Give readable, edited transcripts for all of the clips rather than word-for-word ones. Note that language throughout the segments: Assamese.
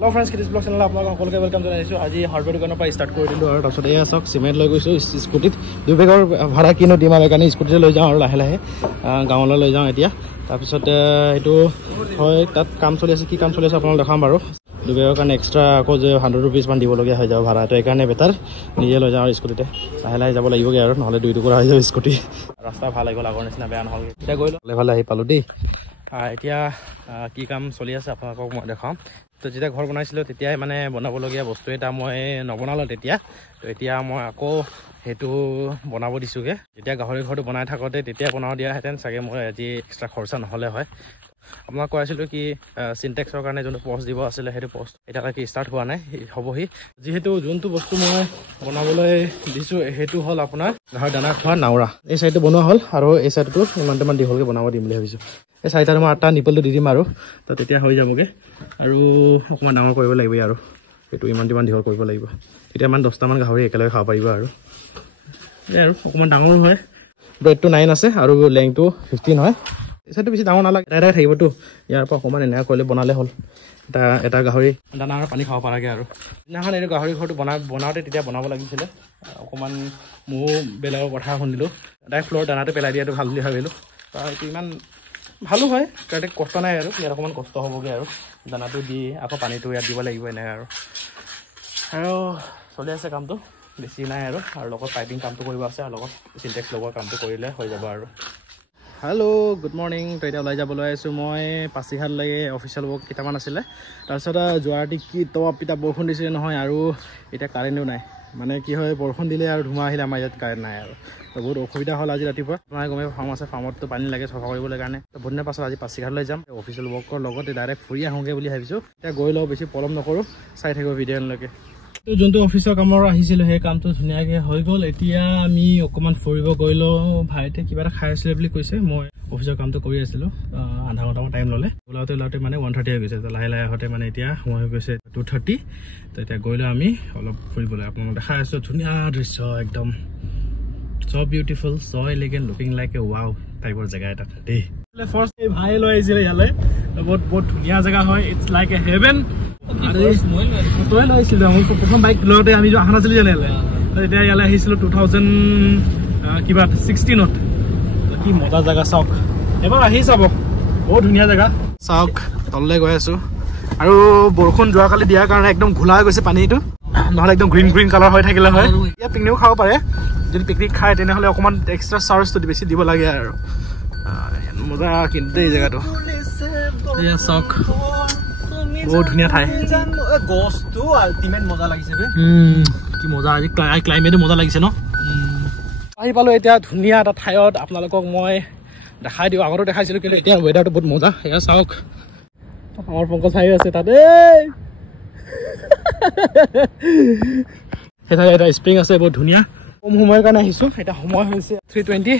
हेलो फ्रेंड्स किडिस ब्लॉग चैनल आपलोक সকলকে वेलकम জনাইছো আজি হাৰ্ডৱেৰ দোকানৰ পৰা ষ্টাৰ্ট কৰি দিলো আৰু তাৰপিছত এয়া চক সিমেন্ট লৈ গৈছো স্কুটিত দুই বেগৰ ভাড়া কিনো দিম আৰু কাৰণে স্কুটিতে লৈ যাওঁ আৰু লাহে লাহে গাঁৱলৈ লৈ যাওঁ এতিয়া তাৰপিছত এটো হয় তাত কাম চলি আছে কি কাম চলি আছে আপোনাক দেখাম বাৰু দুই বেগৰ কাৰণে এক্সট্ৰা আকৌ যে 100 रुपीस মান দিব লগিয়া হৈ যাব ভাড়া তো এইকাৰণে বেটাৰ নিজে লৈ যাওঁ স্কুটিতে লাহে লাহে যাব লাগিবগে আৰু নহলে দুই টুকুৰা হৈ যাব স্কুটি ৰাস্তা ভাল হৈ গ'ল আগৰ নিচিনা বেয়া নহল এতিয়া গৈ ভালে আহি পালো দেই এতিয়া কি কাম চলি আছে আপোনাক মই দেখাম তো যেতিয়া ঘৰ বনাইছিলো তেতিয়াই মানে বনাবলগীয়া বস্তু এটা মই নবনালো তেতিয়া তো এতিয়া মই আকৌ হেতু বনাব দিছোগে যেতিয়া গাহৰি ঘৰটো বনাই থাকোতে তেতিয়া বনাও দিয়া হেতেন চাগে মই আজি এক্সট্ৰা খৰচা নহলে হয় আপোনাক কৈছিলো কি সিনটেক্সৰ কাৰণে যোনটো পোষ্ট দিব আছিল হেতু পোষ্ট এটালৈকে ষ্টাৰ্ট হোৱা নাই হবহি যেহেতু যোনটো বস্তু মই বনাবলৈ দিছো হেতু হল আপোনাৰ গাহৰি দানা খোৱা নাওৰা এই সাইডটো বনোৱা হল আৰু এই সাইডটো ইমানটামান দীঘলকে বনাব দিম বুলি ভাবিছো এই সাইডটো মই 8টা নিপলটো দি দিম আৰু তো তেতিয়া হৈ যাবগে আৰু অকমান ডাঙৰ কৰিব লাগিব আৰু এটো ইমান দীঘল কৰিব লাগিব তেতিয়া মান 10টা মান গাহৰি একেলগে খাব পাৰিব আৰু আৰু অকমান ডাঙৰ হয় ব্ৰেডটো 9 আছে আৰু লেংথটো 15 হয় এটো বেছি ডাঙৰ নালাগে এটা থাকিবটো ইয়াৰ পৰা অকমান এনে কৰিলে বনালে হল এটা গাহৰি দানা আৰু পানী খাব পাৰাগে আৰু দিনাখন এই গাহৰি ঘৰটো বনাওতে তেতিয়া বনাব লাগিছিল অকমান মু বেলেগৰ কথা শুনিলো ডাইৰেক্ট ফ্লোৰ দানাটো পেলাই দিয়াটো ভাল বুলি ভাবিলো তো ইমান ভালো হয় কাটে কষ্ট নাই আৰু ইয়াৰ অকমান কষ্ট হ'বগে আৰু দানাটো দি আকৌ পানীটো ইয়াত দিব লাগিব এনে আৰু চলি আছে কামটো বেছি নাই আৰু লগত পাইপিং কামটো কৰিব আছে আৰু লগত সিনটেক্স লগৰ কামটো কৰিলে হৈ যাব আৰু हेलो गुड मर्निंग तो এটা ওলাই যাবলৈ আছো মই পাছিঘাট লাগে অফিচিয়েল ওয়ার্ক কিটামান আছিলে তাৰছত জোৱাৰটি কি টপ পিটা বৰষুণ দিছিল নহয় আৰু এটা কাৰেণ্টও নাই মানে কি হয় বৰষুণ দিলে আৰু ধুমা আহিলে আমাৰ ইয়াত কাৰেণ্ট নাই আৰু তো বহুত অসুবিধা হল আজি ৰাতিপুৱা মই গমে ফাৰ্ম আছে ফাৰ্মতো পানী লাগে সফা কৰিবলৈ কাৰণে তো বন্ধৰ পাছত আজি পাছিঘাটলৈ যাম অফিচিয়েল ওয়াৰ্কৰ লগতে ডাইৰেক্ট ফুৰি আহোগে বুলি ভাবিছো এতিয়া গৈ লও বেছি পলম নকৰো চাই থাকিব ভিডিঅ'লৈকে তো যোনটো অফিচৰ কামৰ আহিছিল সেই কামটো ধুনিয়াকে হৈ গ'ল এতিয়া আমি অকমান ফুৰিব গৈলো ভাইতে কিবা এটা খাই আছিল বুলি কৈছে মই অফিচৰ কামটো কৰি আছিলো আধা ঘণ্টা টাইম ললে ওলাওতে মানে 1:30 হৈ গৈছে তো লাহে লাহে হতে মানে এতিয়া সময় হৈ গৈছে 2:30 তো এতিয়া গৈলো আমি অলপ ফুৰিবলৈ আপোনাক দেখাই আছো ধুনিয়া দৃশ্য একদম so beautiful so elegant looking like a wow টাইপৰ জায়গা এটা দেই ফাৰ্স্ট এই ভাই লৈ আহিছিল ইয়ালে বহুত ধুনিয়া জায়গা হয় ইটস লাইক এ হেভেন মই লৈছিল মই প্ৰথম বাইক লওঁতে আমি আহা নাছিল ইয়ালে এতিয়া ইয়ালে আহিছিল 2000 কিবা 16ত কি মজা জায়গা চাওক এবাৰ আহি চাব বহুত ধুনিয়া জায়গা চাওক তললে গৈ আছো আৰু বৰষুণ যোৱা কালি দিয়াৰ কাৰণে একদম ঘোলা হৈ গৈছে পানীটো নহলে একদম গ্ৰীন কালাৰ হৈ থাকিলে হয় ইয়া পিকনিক খাব পাৰে যদি পিকনিক খায় তেনেহলে অকমান এক্সট্ৰা চাৰ্জটো বেছি দিব লাগে আৰু মজা কিন্তু এই জায়গাটো ইয়া চাওক বহুত ধুনিয়া ঠাই গছটো আল্টিমেট মজা লাগিছে বে কি মজা আজি ক্লাইমেটটো মজা লাগিছে ন আহি পালো এতিয়া ধুনিয়া এটা ঠাইত আপোনালোকক মই দেখাই দিও আগতে দেখাইছিলো কিন্তু এতিয়া ওয়েদাৰটো বহুত মজা এয়া চাওক আমাৰ পংকজ চাই আছে তাতে এটা স্প্ৰিং আছে বহুত ধুনিয়া কম সময়ৰ কাৰণে আহিছো এটা সময় হৈছে 3:20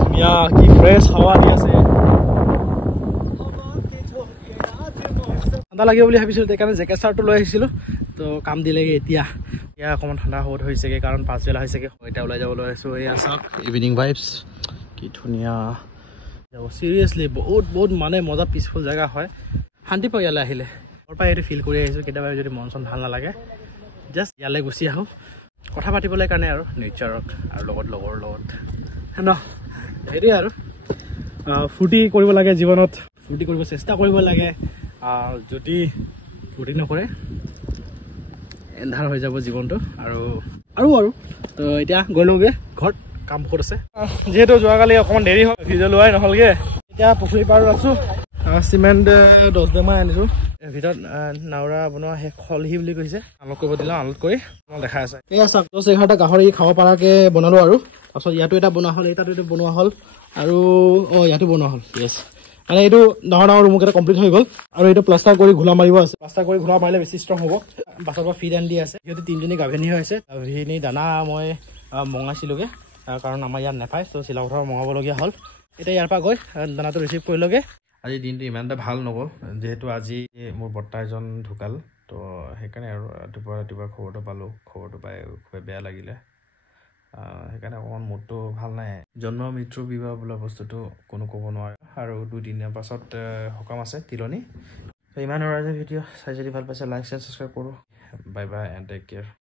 ধুনিয়া কি ফ্ৰেছ হাৱা দি আছে ঠাণ্ডা লাগিব বুলি ভাবিছিলো সেইকাৰণে জেকেট চাৰ্টটো লৈ আহিছিলো তো কাম দিলেগে এতিয়া অকমান ঠাণ্ডা হৈ হৈছেগে কাৰণ পাঁচবেলা হৈছেগে এতিয়া ওলাই যাব লৈ আছো এয়া চাওক ইভিনিং ভাইবছ কি ধুনিয়া চিৰিয়াছলি বহুত মানে মজা পিচফুল জায়গা হয় শান্তি পাওঁ ইয়ালৈ আহিলে ঘৰৰ পৰা এইটো ফিল কৰি আহিছো কেতিয়াবা যদি মন চন ভাল নালাগে জাষ্ট ইয়ালৈ গুচি আহো কথা পাতিবলৈ কাৰণে আৰু নেচাৰক আৰু লগৰ লগত ন সেইটোৱে আৰু ফূৰ্তি কৰিব লাগে জীৱনত ফূৰ্তি কৰিব চেষ্টা কৰিব লাগে যদি ফূৰ্তি নকৰে এন্ধাৰ হৈ যাব জীৱনটো আৰু তো এতিয়া গৈ লওঁগে ঘৰত কাম ক'ত আছে যেহেতু যোৱাকালি অকণমান দেৰি হ'ল ভিডিঅ' লোৱাই নহ'লগে এতিয়া পুখুৰী পাৰত আছো চিমেণ্ট 10 বেগমান আনিছো ভিতৰত নাওৰা বনোৱা শেষ হলহি বুলি কৈছে আনলোড কৰিব দিলা আনলোড কৰি মই দেখাই আছে এয়া চাওক 10-11টা গাহৰি খাব পৰাকে বনালো আৰু তাৰপিছত ইয়াতো এটা বনোৱা হ'ল এটাতো এটা বনোৱা হ'ল আৰু ইয়াতো বনোৱা হ'ল য়েছ মানে এইটো ডাঙৰ ৰুম এটা কমপ্লিট হৈ গ'ল আৰু এইটো প্লাষ্টাৰ কৰি ঘোলা মাৰিব আছে প্লাষ্টাৰ কৰি ঘোলা মাৰিলে বেছি ষ্ট্ৰং হ'ব বাছৰ পৰা ফিড আনি আছে সিহঁতে 3জনী গাভিনী হৈ আছে গাভিনী দানা মই মঙাইছিলোগে কাৰণ আমাৰ ইয়াত নাপায় তো চিলাপথাৰ মঙাবলগীয়া হ'ল এতিয়া ইয়াৰ পৰা গৈ দানাটো ৰিচিভ কৰিলোগে আজি দিনটো ইমান এটা ভাল নগ'ল যেহেতু আজি মোৰ বৰ্তা এজন ঢুকাল তো সেইকাৰণে আৰু ৰাতিপুৱা খবৰটো পালোঁ খবৰটো পাই খুবেই বেয়া লাগিলে সেইকাৰণে অকণমান মুডটো ভাল নাই জন্ম মৃত্যু বিবাহ বোলা বস্তুটো কোনো ক'ব নোৱাৰে আৰু 2-3 দিনৰ পাছত সকাম আছে তিলনি তো ইমান আৰু আজি ভিডিঅ' চাই যদি ভাল পাইছে লাইক শ্বেয়াৰ ছাবস্ক্ৰাইব কৰোঁ bye bye and take care